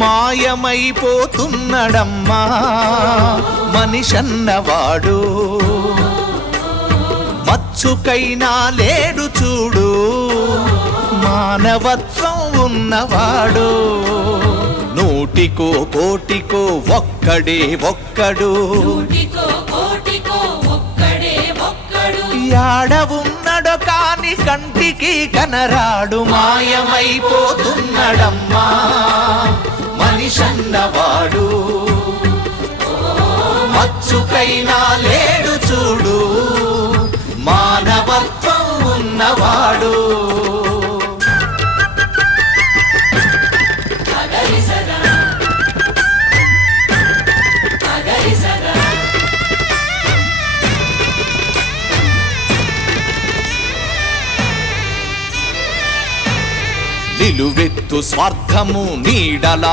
మాయమైపోతున్నడమ్మా మనిషన్నవాడు, మచ్చుకైనా లేడు చూడు మానవత్వం ఉన్నవాడు. నూటికో కోటికో ఒక్కడే ఒక్కడు, యాడ ఉన్నడో కాని కంటికి కనరాడు. మాయమైపోతున్నడమ్మా మనిషన్నవాడు, మచ్చుకైనా లేడు చూడు మానవత్వం ఉన్నవాడు. నిలువెత్తు స్వార్థము నీడలా